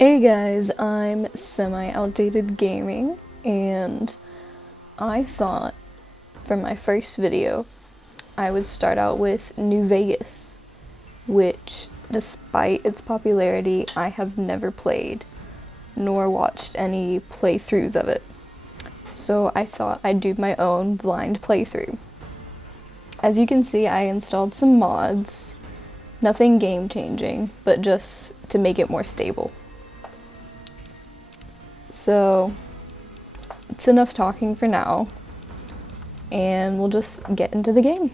Hey guys, I'm Semi-Outdated Gaming, and I thought for my first video I would start out with New Vegas, which, despite its popularity, I have never played, nor watched any playthroughs of it. So I thought I'd do my own blind playthrough. As you can see, I installed some mods, nothing game-changing, but just to make it more stable. So it's enough talking for now, and we'll just get into the game.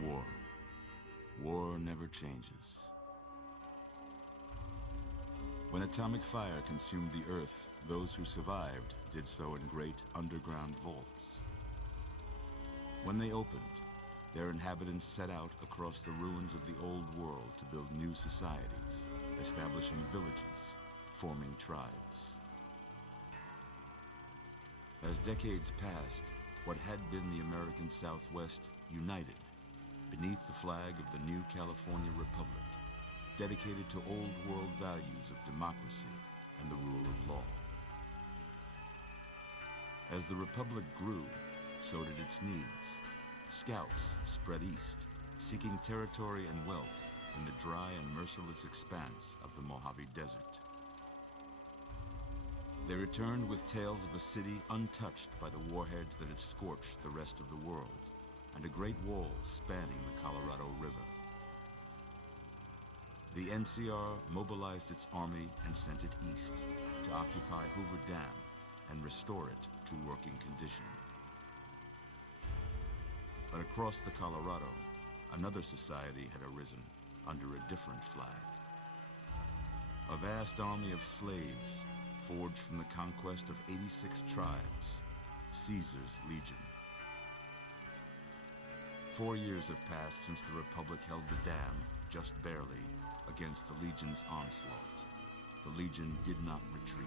War. War never changes. When atomic fire consumed the Earth, those who survived did so in great underground vaults. When they opened, their inhabitants set out across the ruins of the old world to build new societies, establishing villages, forming tribes. As decades passed, what had been the American Southwest united beneath the flag of the new California Republic, dedicated to old world values of democracy and the rule of law. As the Republic grew, so did its needs. Scouts spread east, seeking territory and wealth in the dry and merciless expanse of the Mojave Desert. They returned with tales of a city untouched by the warheads that had scorched the rest of the world, and a great wall spanning the Colorado River. The NCR mobilized its army and sent it east to occupy Hoover Dam and restore it to working condition. But across the Colorado, another society had arisen under a different flag. A vast army of slaves forged from the conquest of 86 tribes, Caesar's Legion. 4 years have passed since the Republic held the dam, just barely, against the Legion's onslaught. The Legion did not retreat.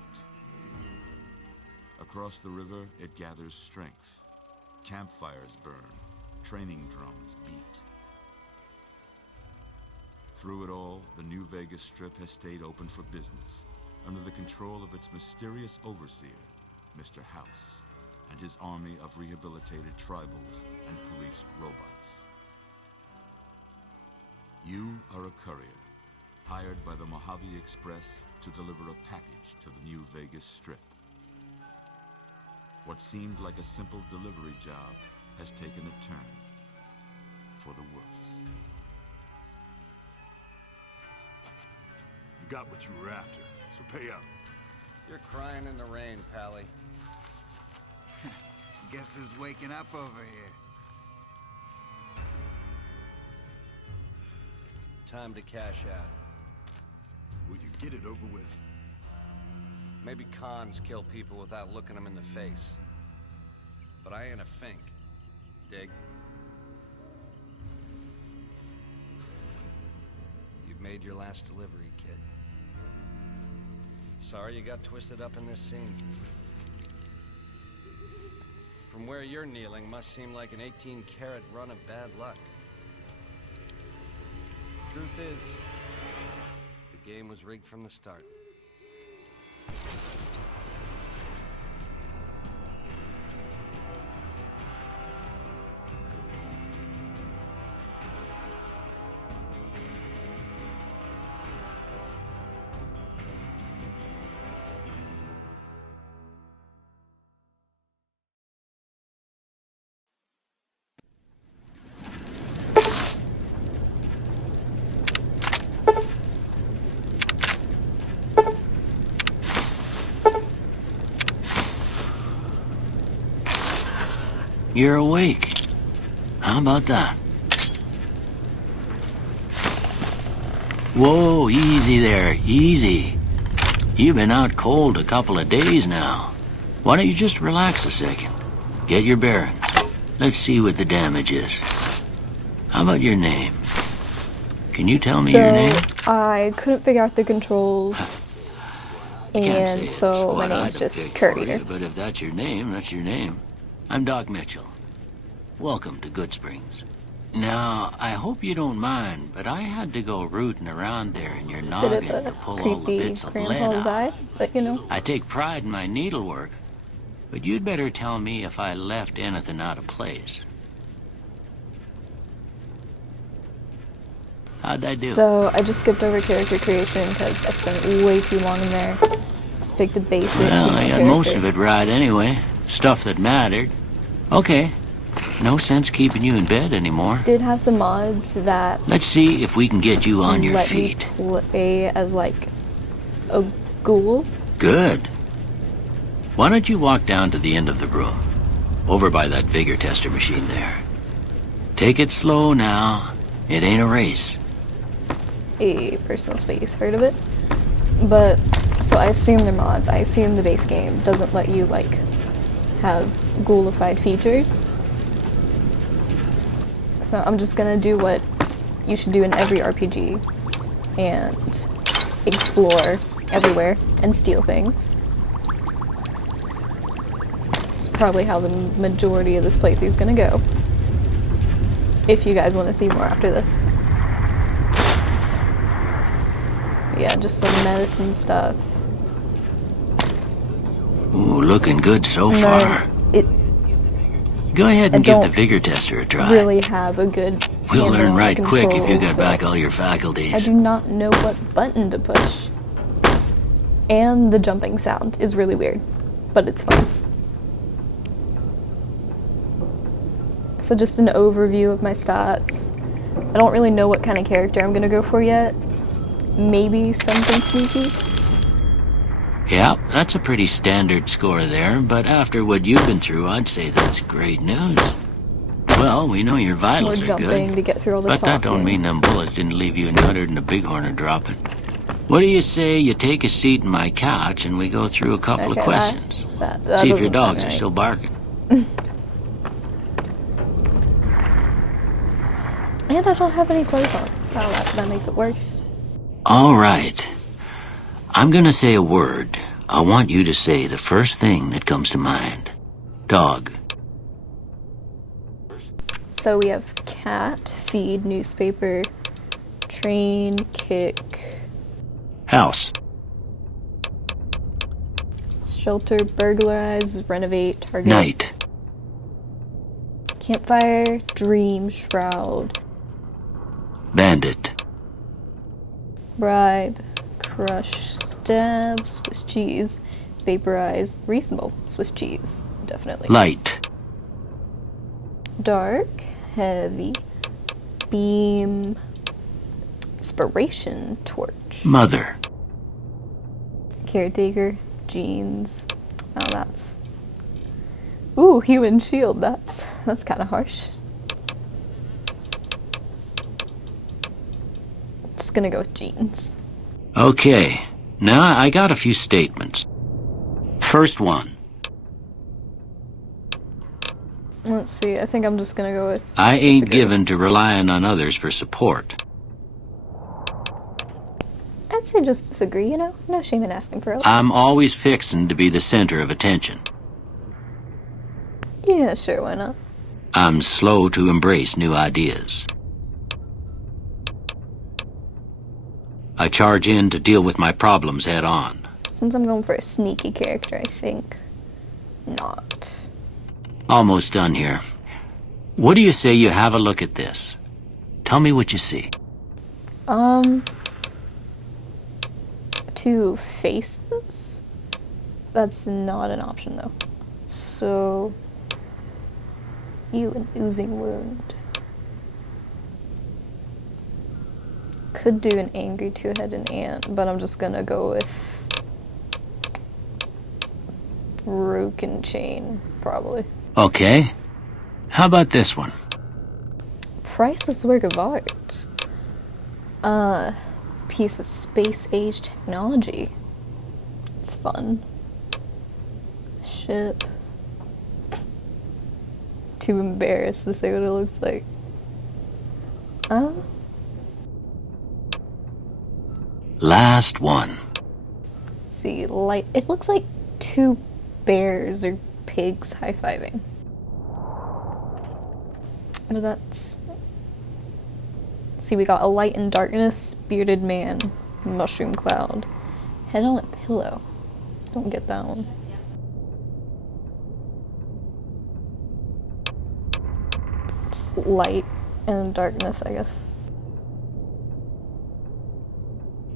Across the river, it gathers strength. Campfires burn, training drums beat. Through it all, the New Vegas Strip has stayed open for business, under the control of its mysterious overseer, Mr. House, and his army of rehabilitated tribals and police robots. You are a courier, hired by the Mojave Express to deliver a package to the New Vegas Strip. What seemed like a simple delivery job has taken a turn for the worse. You got what you were after, so pay up. You're crying in the rain, Pally. Guess who's waking up over here? Time to cash out. Will you get it over with? Maybe cons kill people without looking them in the face. But I ain't a fink. Dig? You've made your last delivery, kid. Sorry you got twisted up in this scene. From where you're kneeling must seem like an 18-karat run of bad luck. Truth is, the game was rigged from the start. You're awake. How about that? Whoa, easy there, easy. You've been out cold a couple of days now. Why don't you just relax a second? Get your bearings. Let's see what the damage is. How about your name? Can you tell me your name? I couldn't figure out the controls, Can't say and it's so my what I'd name's have just picked for Courier. you, but if that's your name, that's your name. I'm Doc Mitchell. Welcome to Good Springs. Now, I hope you don't mind, but I had to go rooting around there in your Bit noggin of to a pull all the creepy bits of lead grandpa out. vibe, but you know. I take pride in my needlework, but you'd better tell me if I left anything out of place. How'd I do? So I just skipped over character creation because I spent way too long in there. Just picked a basic Well, I female got most character. of it right anyway. Stuff that mattered. Okay. No sense keeping you in bed anymore. Did have some mods that Let's see if we can get you on your let feet. me play as like a ghoul. Good. Why don't you walk down to the end of the room? Over by that vigor tester machine there. Take it slow now. It ain't a race. A personal space, heard of it? But so I assume they're mods. I assume the base game doesn't let you like have ghoulified features. So I'm just gonna do what you should do in every RPG and explore everywhere and steal things. It's probably how the majority of this playthrough is gonna go. If you guys want to see more after this. But yeah, just some medicine stuff. Ooh, looking good so And far. then it Go ahead I and give the don't vigor tester a try. really have a good We'll handle learn on right the quick if you controls, got so back all your I faculties. do not know what button to push. And the jumping sound is really weird, but it's fun. So just an overview of my stats. I don't really know what kind of character I'm gonna go for yet. Maybe something sneaky. Yeah, that's a pretty standard score there, but after what you've been through, I'd say that's great news. Well, we know your More vitals are jumping good, to get through all the but that don't talking. mean them bullets didn't leave you nuttered and a bighorn are dropping. What do you say you take a seat in my couch and we go through a couple of Okay, questions? that See if your doesn't sound dogs are right. still barking. And I don't have any clothes on. Oh, that makes it worse. All right. I'm gonna say a word. I want you to say the first thing that comes to mind. Dog. So we have cat, feed, newspaper, train, kick, House. shelter, burglarize, renovate, target, Night. campfire, dream, shroud, Bandit. bribe, crush, stab, Swiss cheese, vaporize, reasonable, Swiss cheese, definitely. Light. Dark, heavy, beam, inspiration, torch, Mother. caretaker, jeans. Oh, that's. Ooh, human shield. That's kind of harsh. Just gonna go with jeans. Okay. Now I got a few statements. First one. Let's see. I think I'm just gonna go with. I ain't disagree. given to relying on others for support. I'd say just disagree. You know, no shame in asking for help. I'm always fixin' to be the center of attention. Yeah, sure, why not? I'm slow to embrace new ideas. I charge in to deal with my problems head on. Since I'm going for a sneaky character, I think not. Almost done here. What do you say you have a look at this? Tell me what you see. Two faces? That's not an option, though. So, an oozing wound. Could do an angry two-headed ant, but I'm just gonna go with broken chain, probably. Okay. How about this one? Priceless work of art. Piece of space-age technology. It's fun. Ship. Too embarrassed to say what it looks like. Last one. See, light. It looks like two bears or pigs high-fiving. But that's... See, we got a light and darkness, bearded man, mushroom cloud, head on a pillow. Don't get that one. Just light and darkness, I guess.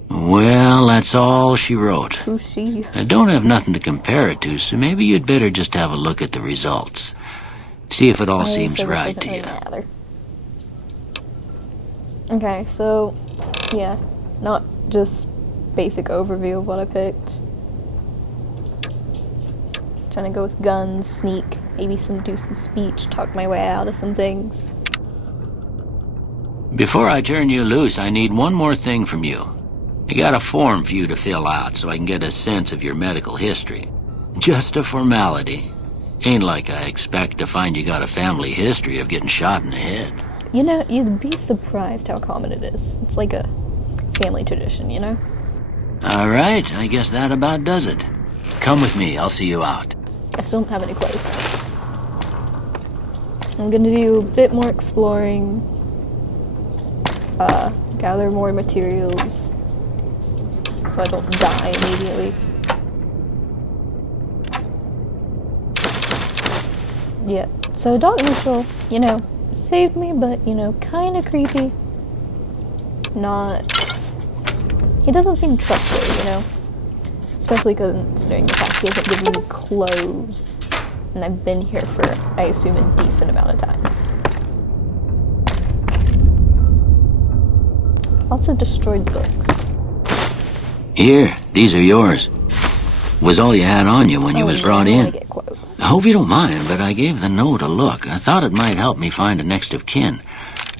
Well, that's all she wrote. Who's she? I don't have nothing to compare it to, so maybe you'd better just have a look at the results. See if it all seems right to you. Matter. Okay, so, yeah, not just basic overview of what I picked. Trying to go with guns, sneak, maybe do some speech, talk my way out of some things. Before I turn you loose, I need one more thing from you. I got a form for you to fill out so I can get a sense of your medical history. Just a formality. Ain't like I expect to find you got a family history of getting shot in the head. You know, you'd be surprised how common it is. It's like a family tradition, you know? All right, I guess that about does it. Come with me, I'll see you out. I still don't have any clothes. I'm gonna do a bit more exploring, gather more materials, so I don't die immediately. Yeah, so Dog Mitchell, you know, saved me, but, you know, kinda creepy. He doesn't seem trustworthy, you know? Especially considering the fact he hasn't given me clothes. And I've been here for, I assume, a decent amount of time. Also destroyed the books. Here, these are yours. Was all you had on you when you was brought in. Get clothes. I hope you don't mind, but I gave the note a look. I thought it might help me find a next of kin.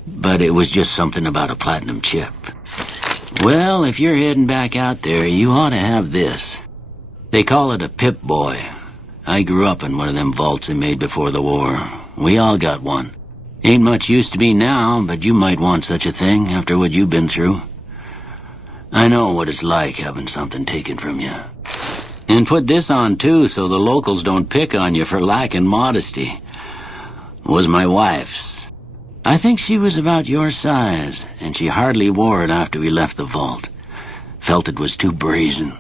But it was just something about a platinum chip. Well, if you're heading back out there, you ought to have this. They call it a Pip-Boy. I grew up in one of them vaults they made before the war. We all got one. Ain't much use to be now, but you might want such a thing after what you've been through. I know what it's like having something taken from you. And put this on, too, so the locals don't pick on you for lacking modesty. Was my wife's. I think she was about your size, and she hardly wore it after we left the vault. Felt it was too brazen.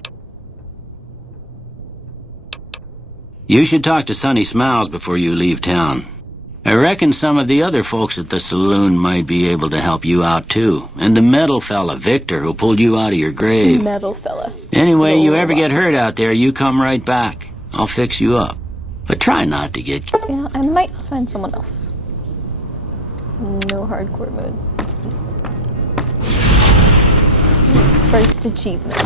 You should talk to Sonny Smiles before you leave town. I reckon some of the other folks at the saloon might be able to help you out, too. And the metal fella, Victor, who pulled you out of your grave. Metal fella. Anyway, you ever get hurt out there, you come right back. I'll fix you up. But try not to get... Yeah, I might find someone else. No hardcore mode. First achievement.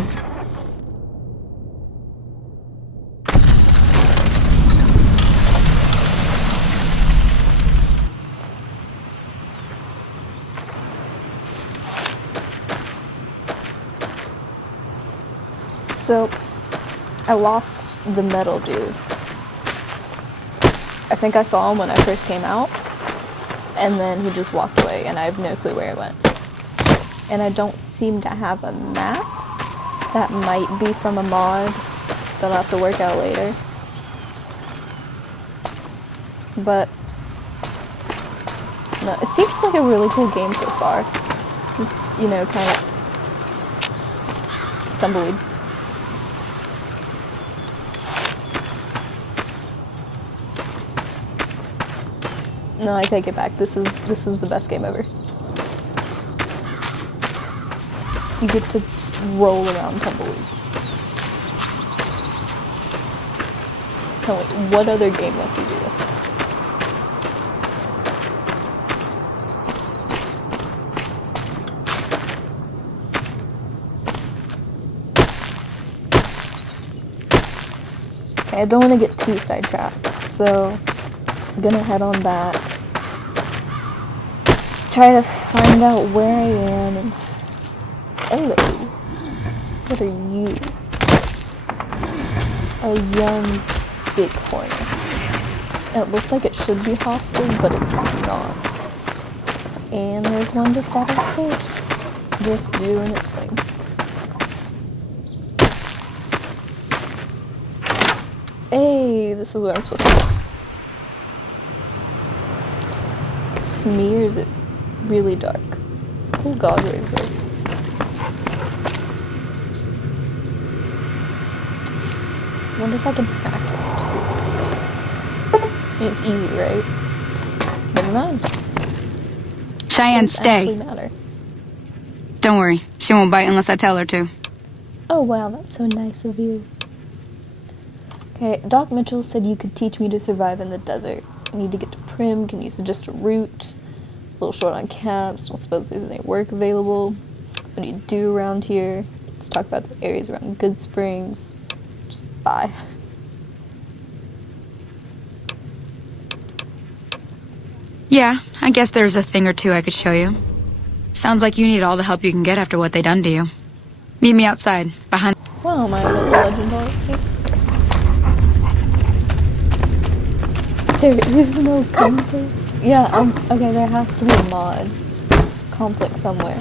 So, I lost the metal dude. I think I saw him when I first came out, and then he just walked away, and I have no clue where it went. And I don't seem to have a map. That might be from a mod that I'll have to work out later. but no, it seems like a really cool game so far. Just, you know, kind of tumbleweed. No, I take it back. This is the best game ever. You get to roll around tumbleweeds. Tell me, what other game lets you do this? Okay, I don't want to get too sidetracked, so I'm gonna head on back. Try to find out where I am and... Hello. What are you? A young bighorn. It looks like it should be hostile, but it's not. And there's one just out of the cage. Just doing its thing. Hey, this is where I'm supposed to go. Smears it really dark. Oh god, where is it? I wonder if I can hack it. I mean, it's easy, right? Never mind. Cheyenne, stay. Matter. Don't worry, she won't bite unless I tell her to. Oh wow, that's so nice of you. Okay, Doc Mitchell said you could teach me to survive in the desert. I need to get to Prim, can use just a route. A little short on caps, don't suppose there's any work available. What do you do around here? Let's talk about the areas around Good Springs. Just bye. Yeah, I guess there's a thing or two I could show you. Sounds like you need all the help you can get after what they done to you. Meet me outside, behind... Wow, my local legend already. There is no compass. Yeah, okay, there has to be a mod conflict somewhere.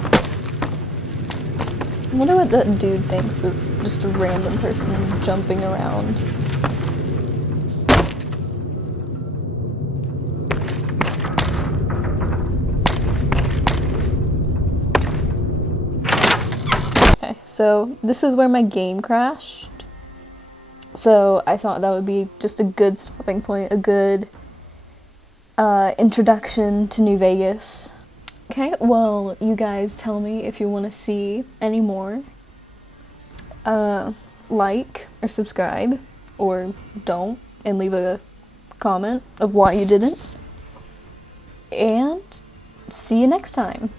I wonder what that dude thinks of just a random person jumping around. Okay, so this is where my game crashed. So I thought that would be just a good stopping point, a good introduction to New Vegas. Okay, well, you guys tell me if you want to see any more. Like or subscribe, or don't, and leave a comment of why you didn't. And see you next time.